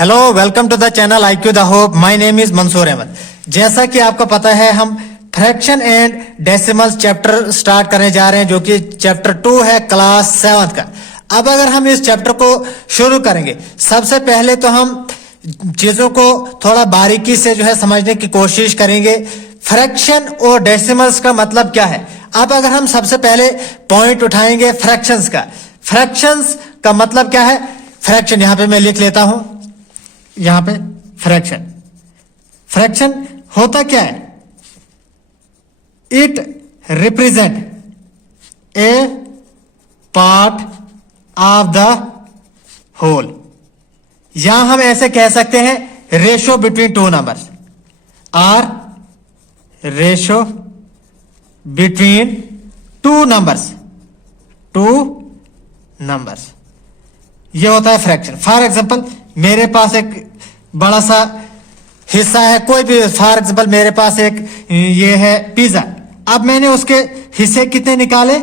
Hello, welcome to the channel IQ the hope. My name is Mansoor Ahmed. जैसा कि आपको पता है, हम fraction and decimals chapter start करने जा रहे हैं, जो कि चैप्टर 2 है क्लास 7 का। अब अगर हम इस चैप्टर को शुरू करेंगे, सबसे पहले तो हम चीजों को थोड़ा बारीकी से जो है समझने की कोशिश करेंगे। फ्रैक्शन और डेसिमल्स का मतलब क्या है। अब अगर हम सबसे पहले पॉइंट उठाएंगे फ्रैक्शंस का। फ्रैक्शंस का मतलब क्या है। फ्रैक्शन यहां पे मैं लिख लेता हूं, यहां पे फ्रैक्शन। फ्रैक्शन होता क्या है। It represent a part of the whole. यहां हम ऐसे कह सकते हैं, ratio between two numbers or ratio between two numbers ये होता है फ्रैक्शन। फॉर एग्जांपल, मेरे पास एक बड़ा सा हिस्सा है, कोई भी, फॉर एग्जांपल मेरे पास एक ये है पिज्जा। अब मैंने उसके हिस्से कितने निकाले,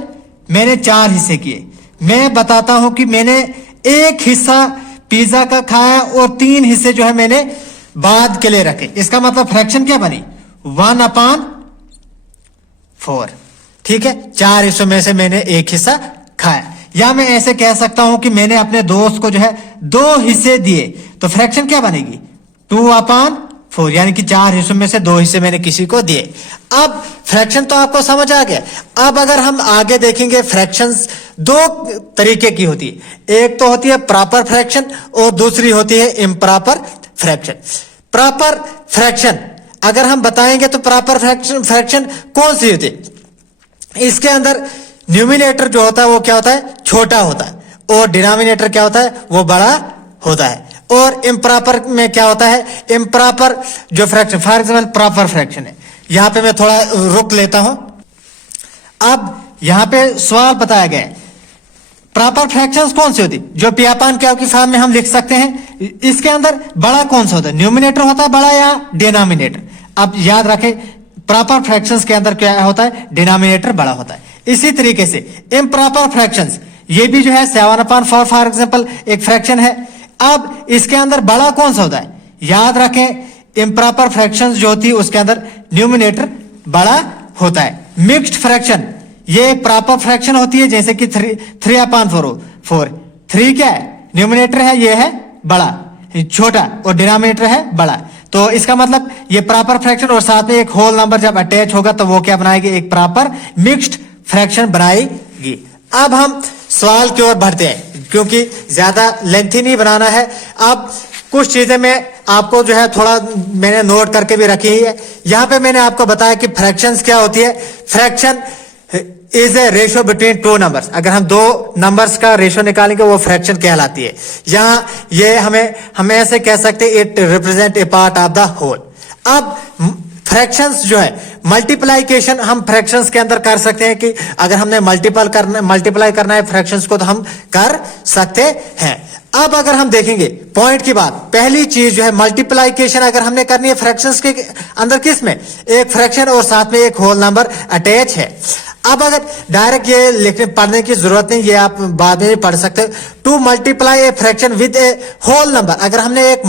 मैंने 4 हिस्से किए। मैं बताता हूं कि मैंने एक हिस्सा पिज्जा का खाया और 3 हिस्से जो है मैंने बाद के लिए रखे। इसका मतलब फ्रैक्शन क्या बनी, 1/4। ठीक है, 4 हिस्सों में से मैंने एक हिस्सा खाया। या मैं ऐसे कह सकता हूं कि मैंने अपने दोस्त को जो है 2 हिस्से दिए, तो फ्रैक्शन क्या बनेगी, 2/4, यानी कि 4 हिस्सों में से 2 हिस्से मैंने किसी को दिए। अब फ्रैक्शन तो आपको समझ आ गया। अब अगर हम आगे देखेंगे, फ्रैक्शंस 2 तरीके की होती है। एक तो होती है प्रॉपर फ्रैक्शन और दूसरी होती है इम्प्रॉपर फ्रैक्शन। प्रॉपर फ्रैक्शन अगर हम बताएंगे तो प्रॉपर फ्रैक्शन कौन सी होती है, इसके अंदर न्यूमिनेटर जो होता है वो क्या होता है, छोटा होता है, और डिनोमिनेटर क्या होता है, वो बड़ा होता है। और इम्प्रॉपर में क्या होता है, इम्प्रॉपर जो fraction, for example proper fraction है। यहां पे मैं थोड़ा रुक लेता हूं। अब यहां पे सवाल बताया गया है, प्रॉपर फ्रैक्शंस कौन सी होती, जो पियापान क्या की फॉर्म में हम लिख सकते हैं। इसके अंदर बड़ा कौन सा होता है, न्यूमिनेटर होता है बड़ा या डिनोमिनेटर। अब याद रखें, प्रॉपर फ्रैक्शंस के अंदर क्या होता है, डिनोमिनेटर बड़ा होता है। इसी तरीके से इम्प्रॉपर फ्रैक्शंस, ये भी जो है 7/4 फॉर एग्जांपल एक फ्रैक्शन है। अब इसके अंदर बड़ा कौन सा होता है, याद रखें, इम्प्रॉपर फ्रैक्शंस जो होती है उसके अंदर न्यूमिनेटर बड़ा होता है। मिक्स्ड फ्रैक्शन, ये एक प्रॉपर फ्रैक्शन होती है, जैसे कि 3/4। 3 क्या है, न्यूमिनेटर है, ये है बड़ा, छोटा, और डिनोमिनेटर है बड़ा। तो इसका मतलब ये प्रॉपर फ्रैक्शन और साथ में एक होल नंबर जब अटैच होगा तो वो क्या बनाएगी, एक प्रॉपर मिक्स्ड फ्रैक्शन बनाएगी। अब हम सवाल की ओर बढ़ते हैं, क्योंकि ज्यादा लेंथी नहीं बनाना है। अब कुछ चीजें मैं आपको जो है थोड़ा मैंने नोट करके भी रखी है। यहां पे मैंने आपको बताया कि फ्रैक्शंस क्या होती है। Fraction is a ratio between 2 numbers. अगर हम 2 नंबर्स का रेशियो निकालेंगे वो फ्रैक्शन कहलाती है। यहां ये हमें ऐसे कह सकते हैं, it represent a part of the whole. अब फ्रैक्शंस जो है, मल्टीप्लाइकेशन हम फ्रैक्शंस के अंदर कर सकते हैं कि अगर हमने मल्टीप्लाई करना है फ्रैक्शंस को, तो हम कर सकते हैं। अब अगर हम देखेंगे पॉइंट की बात, पहली चीज जो है मल्टीप्लाइकेशन अगर हमने करनी है फ्रैक्शंस के अंदर, किस में, एक फ्रैक्शन और साथ में एक होल नंबर अटैच है। अब अगर डायरेक्ट ये लिखने पढ़ने की जरूरत नहीं, ये आप बाद में भी पढ़ सकते हो। To multiply a fraction with a whole number, अगर हमने एक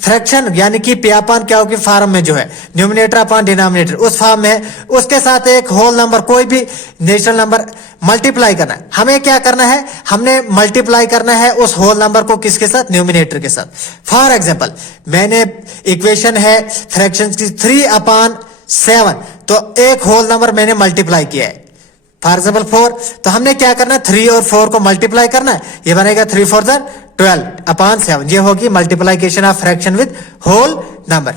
फ्रैक्शन यानी कि पियापान क्या होगी फॉर्म में जो है, न्यूमिनेटर अपॉन डिनोमिनेटर उस फॉर्म में है, उसके साथ एक होल नंबर, कोई भी नेचुरल नंबर मल्टीप्लाई करना है। हमें क्या करना है, हमने मल्टीप्लाई करना है उस होल नंबर को किसके साथ, न्यूमिनेटर के साथ। फॉर एग्जाम्पल, मैंने इक्वेशन है फ्रैक्शन की 3/7, तो एक होल नंबर मैंने मल्टीप्लाई किया है, फॉर एग्जाम्पल 4। तो हमने क्या करना है, 3 और 4 को मल्टीप्लाई करना है, ये बनेगा 3 4 12/7। ये होगी multiplication of fraction with whole number.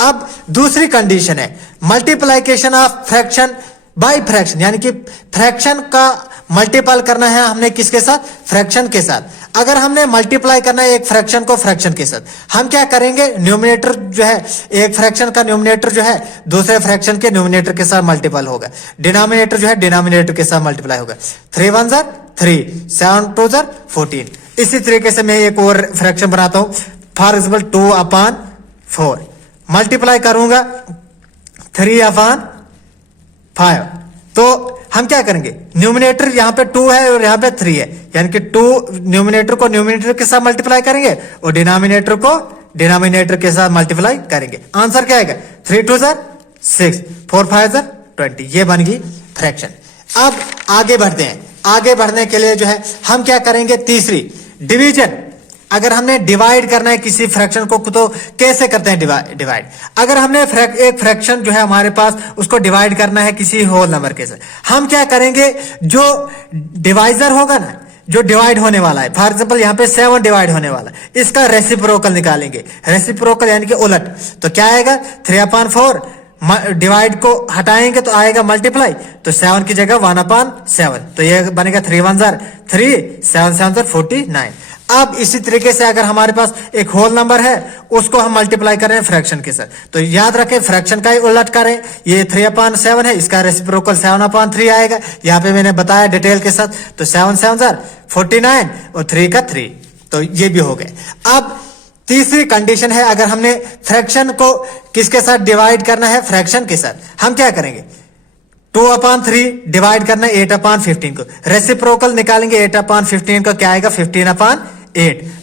अब दूसरी कंडीशन है multiplication of fraction by fraction, यानी कि फ्रैक्शन का मल्टीपल करना है हमने किसके साथ, फ्रैक्शन के साथ। अगर हमने मल्टीप्लाई करना है एक फ्रैक्शन को फ्रैक्शन के साथ, हम क्या करेंगे, न्यूमिनेटर जो है, एक फ्रैक्शन का न्यूमिनेटर जो है दूसरे फ्रैक्शन के न्यूमिनेटर के साथ मल्टीपल होगा, डिनोमिनेटर जो है डिनोमिनेटर के साथ मल्टीप्लाई होगा। 3 1 3, 7 2 14। इसी तरीके से मैं एक और फ्रैक्शन बनाता हूं, फॉर एग्जाम्पल 2/4 मल्टीप्लाई करूंगा 3/5। तो हम क्या करेंगे, न्यूमिनेटर यहां पे 2 है और यहां पे 3 है, यानी कि 2 न्यूमिनेटर को न्यूमिनेटर के साथ मल्टीप्लाई करेंगे और डिनोमिनेटर को डिनोमिनेटर के साथ मल्टीप्लाई करेंगे, आंसर क्या आएगा 3 2 6, 4 5 20, ये बन गई फ्रैक्शन। अब आगे बढ़ते हैं, आगे बढ़ने के लिए जो है हम क्या करेंगे, तीसरी डिवीजन। अगर हमने डिवाइड करना है किसी फ्रैक्शन को तो कैसे करते हैं डिवाइड। अगर हमने एक फ्रैक्शन जो है हमारे पास उसको डिवाइड करना है किसी होल नंबर के साथ, हम क्या करेंगे, जो डिवाइजर होगा ना, जो डिवाइड होने वाला है, फॉर एग्जांपल यहाँ पे 7 डिवाइड होने वाला है, इसका रेसिप्रोकल निकालेंगे। रेसिप्रोकल यानी कि उलट, तो क्या आएगा 3/4, डिवाइड को हटाएंगे तो आएगा मल्टीप्लाई, तो 7 की जगह 1/7, तो ये बनेगा 3 1 3, 7 7 49। अब इसी तरीके से अगर हमारे पास एक होल नंबर है उसको हम मल्टीप्लाई करें फ्रैक्शन के साथ, तो याद रखें फ्रैक्शन का ही उलट करें। ये 3/7 है, इसका रेसिप्रोकल 7/3 आएगा, यहाँ पे मैंने बताया डिटेल के साथ। तो 7 7 49 और 3 का 3, तो ये भी हो गए। अब तीसरी कंडीशन है, अगर हमने फ्रैक्शन को किसके साथ डिवाइड करना है, फ्रैक्शन के साथ, हम क्या करेंगे 2/3 डिवाइड करना है 8/15 को, रेसिप्रोकल निकालेंगे 8/15 का, क्या आएगा 15/8।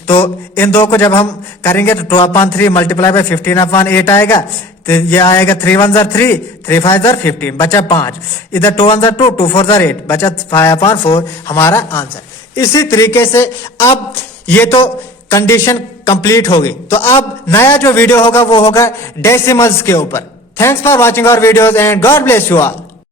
तो इन दो को जब हम करेंगे तो 2/3 मल्टीप्लाई बाय 15/8 आएगा, तो ये आएगा 3 1 3, 3 5 15, बचा 5, इधर 2 1 2, 2 4 8, बचा 5/4 हमारा आंसर। इसी तरीके से अब ये तो कंडीशन कंप्लीट हो गई, तो अब नया जो वीडियो होगा वो होगा डेसिमल्स के ऊपर। Thanks for watching our videos and God bless you all.